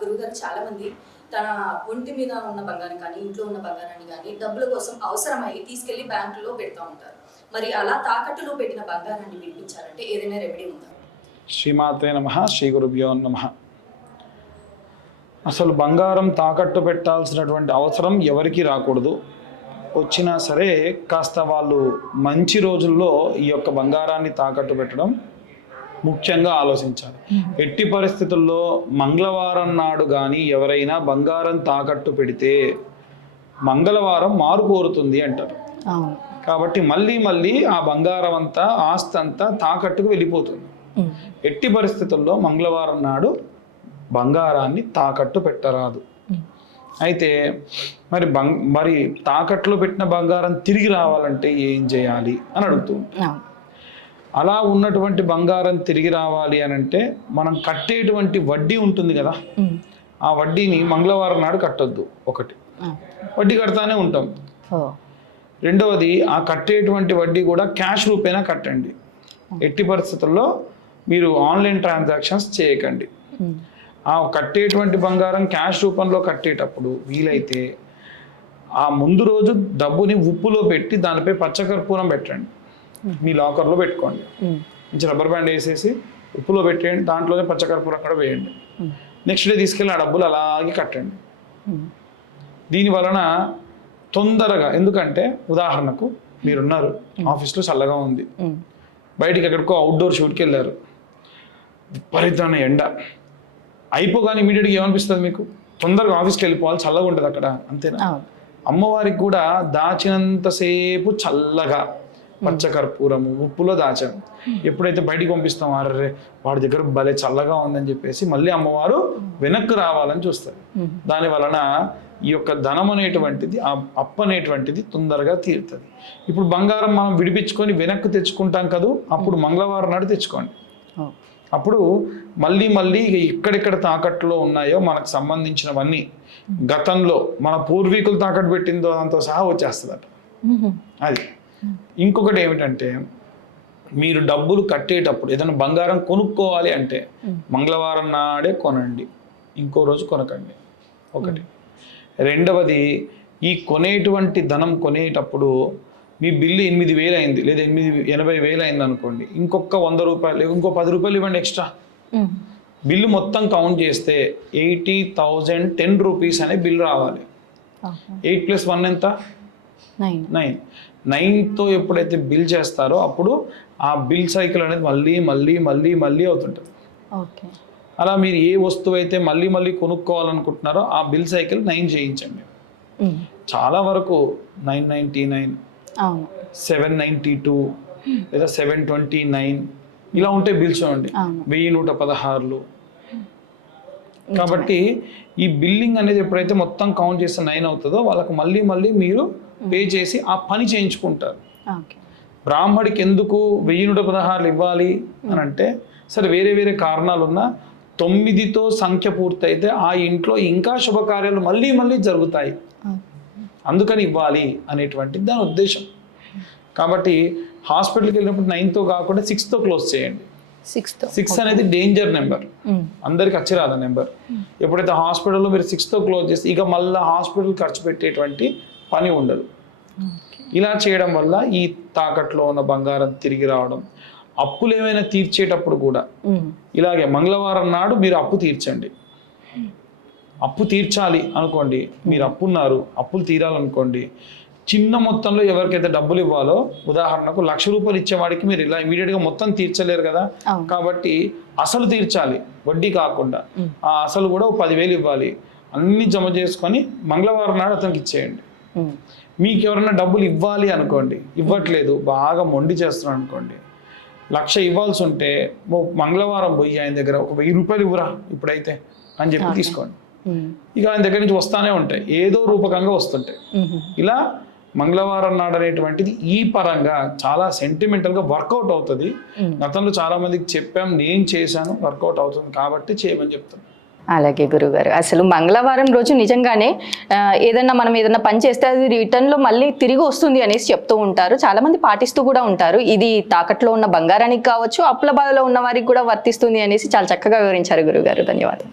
గురువుగారు చాలా మంది తన ఒంటి మీద ఉన్న బంగారం కానీ ఇంట్లో ఉన్న బంగారాన్ని కానీ డబ్బుల కోసం అవసరమై తీసుకెళ్లి బ్యాంకులో పెడతా ఉంటారు. మరి అలా తాకట్టులో పెట్టిన బంగారాన్ని విడిపించాలంటే ఏదైనా రెమెడీ ఉందా? శ్రీమాత్రే నమః, శ్రీ గురుభ్యో నమః. అసలు బంగారం తాకట్టు పెట్టాల్సినటువంటి అవసరం ఎవరికి రాకూడదు. వచ్చినా సరే కాస్త వాళ్ళు మంచి రోజుల్లో ఈ యొక్క బంగారాన్ని తాకట్టు పెట్టడం ముఖ్యంగా ఆలోచించాలి. ఎట్టి పరిస్థితుల్లో మంగళవారం నాడు కానీ ఎవరైనా బంగారం తాకట్టు పెడితే మంగళవారం మారు కోరుతుంది అంటారు. కాబట్టి మళ్ళీ మళ్ళీ ఆ బంగారం అంతా ఆస్తి అంతా తాకట్టుకు వెళ్ళిపోతుంది. ఎట్టి పరిస్థితుల్లో మంగళవారం నాడు బంగారాన్ని తాకట్టు పెట్టరాదు. అయితే మరి తాకట్టులో పెట్టిన బంగారం తిరిగి రావాలంటే ఏం చేయాలి అని అడుగుతూ ఉంటాం. అలా ఉన్నటువంటి బంగారం తిరిగి రావాలి అని అంటే మనం కట్టేటువంటి వడ్డీ ఉంటుంది కదా, ఆ వడ్డీని మంగళవారం నాడు కట్టొద్దు. ఒకటి, వడ్డీ కడతానే ఉంటాం. రెండవది, ఆ కట్టేటువంటి వడ్డీ కూడా క్యాష్ రూపేనా కట్టండి. ఎట్టి పరిస్థితుల్లో మీరు ఆన్లైన్ ట్రాన్సాక్షన్స్ చేయకండి. ఆ కట్టేటువంటి బంగారం క్యాష్ రూపంలో కట్టేటప్పుడు వీలైతే ఆ ముందు రోజు డబ్బుని ఉప్పులో పెట్టి దానిపై పచ్చకర్పూరం పెట్టండి. మీ లాకర్లో పెట్టుకోండి. మంచి రబ్బర్ బ్యాండ్ వేసేసి ఉప్పులో పెట్టేయండి, దాంట్లోనే పచ్చకర్పూరం కూడా వేయండి. నెక్స్ట్ డే తీసుకెళ్ళి ఆ డబ్బులు అలాగే కట్టండి. దీని వలన తొందరగా, ఎందుకంటే ఉదాహరణకు మీరున్నారు ఆఫీస్లో చల్లగా ఉంది, బయటికి ఎక్కడికో అవుట్డోర్ షూట్కి వెళ్ళారు, విపరీతమైన ఎండ అయిపోగానే ఇమీడియట్గా ఏమనిపిస్తుంది మీకు? తొందరగా ఆఫీస్కి వెళ్ళిపోవాలి, చల్లగా ఉంటుంది అక్కడ, అంతేనా? అమ్మవారికి కూడా దాచినంతసేపు చల్లగా పచ్చకర్పూరము ఉప్పులో దాచాం. ఎప్పుడైతే బయటికి పంపిస్తాం, అర్రే వాడి దగ్గర భలే చల్లగా ఉందని చెప్పేసి మళ్ళీ అమ్మవారు వెనక్కి రావాలని చూస్తారు. దాని వలన ఈ యొక్క ధనం అనేటువంటిది, ఆ అప్పు అనేటువంటిది తొందరగా తీరుతుంది. ఇప్పుడు బంగారం మనం విడిపించుకొని వెనక్కి తెచ్చుకుంటాం కదా, అప్పుడు మంగళవారం నాడు తెచ్చుకోండి. అప్పుడు మళ్ళీ మళ్ళీ ఎక్కడెక్కడ తాకట్టులో ఉన్నాయో మనకు సంబంధించినవన్నీ గతంలో మన పూర్వీకులు తాకట్టు పెట్టిందో దాంతో సహా వచ్చేస్తుందట. అది ఇంకొకటి ఏమిటంటే, మీరు డబ్బులు కట్టేటప్పుడు ఏదైనా బంగారం కొనుక్కోవాలి అంటే మంగళవారం నాడే కొనండి, ఇంకో రోజు కొనకండి. ఒకటి. రెండవది, ఈ కొనేటువంటి ధనం కొనేటప్పుడు మీ బిల్లు 8,000 అయింది లేదా 80,000 అయింది అనుకోండి, ఇంకొక 100 రూపాయలు, ఇంకో 10 రూపాయలు ఇవ్వండి ఎక్స్ట్రా. బిల్లు మొత్తం కౌంట్ చేస్తే 80,010 రూపీస్ అనే బిల్లు రావాలి. 8 + 1 ఎంత? 9. 9తో ఎప్పుడైతే బిల్ చేస్తారో అప్పుడు ఆ బిల్ సైకిల్ అనేది మళ్ళీ మళ్ళీ మళ్ళీ మళ్ళీ అవుతుంటుంది. అలా మీరు ఏ వస్తువు అయితే మళ్ళీ మళ్ళీ కొనుక్కోవాలనుకుంటున్నారో ఆ బిల్ సైకిల్ 9 చేయించండి. చాలా వరకు 999, 792 లేదా 729 ఇలా ఉంటే బిల్స్ చూడండి, 1116. కాబట్టి ఈ బిల్లింగ్ అనేది ఎప్పుడైతే మొత్తం కౌంట్ చేస్తే 9 అవుతుందో వాళ్ళకు మళ్ళీ మళ్ళీ మీరు పే చేసి ఆ పని చేయించుకుంటారు. బ్రాహ్మడికి ఎందుకు 1116 ఇవ్వాలి అని అంటే, సరే వేరే వేరే కారణాలు ఉన్నా 9తో సంఖ్య పూర్తయితే ఆ ఇంట్లో ఇంకా శుభకార్యాలు మళ్ళీ మళ్ళీ జరుగుతాయి, అందుకని ఇవ్వాలి అనేటువంటిది దాని ఉద్దేశం. కాబట్టి హాస్పిటల్కి వెళ్ళినప్పుడు 9తో కాకుండా 6తో క్లోజ్ చేయండి. 6 అనేది డేంజర్ నెంబర్, అందరికి వచ్చి రాదు నెంబర్. ఎప్పుడైతే హాస్పిటల్లో మీరు 6తో క్లోజ్ చేస్తే ఇక మళ్ళీ హాస్పిటల్ ఖర్చు పెట్టేటువంటి పని ఉండదు. ఇలా చేయడం వల్ల ఈ తాకట్లో ఉన్న బంగారం తిరిగి రావడం. అప్పులు ఏమైనా తీర్చేటప్పుడు కూడా ఇలాగే మంగళవారం నాడు మీరు అప్పు తీర్చండి. అప్పు తీర్చాలి అనుకోండి, మీరు అప్పులు తీరాలనుకోండి, చిన్న మొత్తంలో ఎవరికైతే డబ్బులు ఇవ్వాలో, ఉదాహరణకు 1,00,000 రూపాయలు ఇచ్చేవాడికి మీరు ఇలా ఇమీడియట్గా మొత్తం తీర్చలేరు కదా, కాబట్టి అసలు తీర్చాలి, వడ్డీ కాకుండా. ఆ అసలు కూడా 10,000 ఇవ్వాలి. అన్ని జమ చేసుకొని మంగళవారం నాడు అతనికి ఇచ్చేయండి. మీకు ఎవరైనా డబ్బులు ఇవ్వాలి అనుకోండి, ఇవ్వట్లేదు, బాగా మొండి చేస్తున్నాడు అనుకోండి, 1,00,000 ఇవ్వాల్సి ఉంటే మంగళవారం పోయి ఆయన దగ్గర ఒక 1,000 రూపాయలు ఇవ్వరా ఇప్పుడైతే అని చెప్పి తీసుకోండి. ఇక ఆయన దగ్గర నుంచి వస్తానే ఉంటాయి, ఏదో రూపకంగా వస్తుంటాయి. ఇలా మంగళవారం నాడు అనేటువంటిది ఈ పరంగా చాలా సెంటిమెంటల్గా వర్కౌట్ అవుతుంది. గతంలో చాలా మందికి చెప్పాం, నేను చేశాను, వర్కౌట్ అవుతుంది కాబట్టి చేయమని చెప్తాను. అలాగే గురుగారు, అసలు మంగళవారం రోజు నిజంగానే మనం ఏదైనా పని చేస్తే అది రిటర్న్లో మళ్ళీ తిరిగి వస్తుంది అనేసి చెప్తూ ఉంటారు. చాలా మంది పాటిస్తూ కూడా ఉంటారు. ఇది తాకట్లో ఉన్న బంగారానికి కావచ్చు, అప్పుల బాధలో ఉన్న వారికి కూడా వర్తిస్తుంది అనేసి చాలా చక్కగా వివరించారు గురుగారు. ధన్యవాదాలు.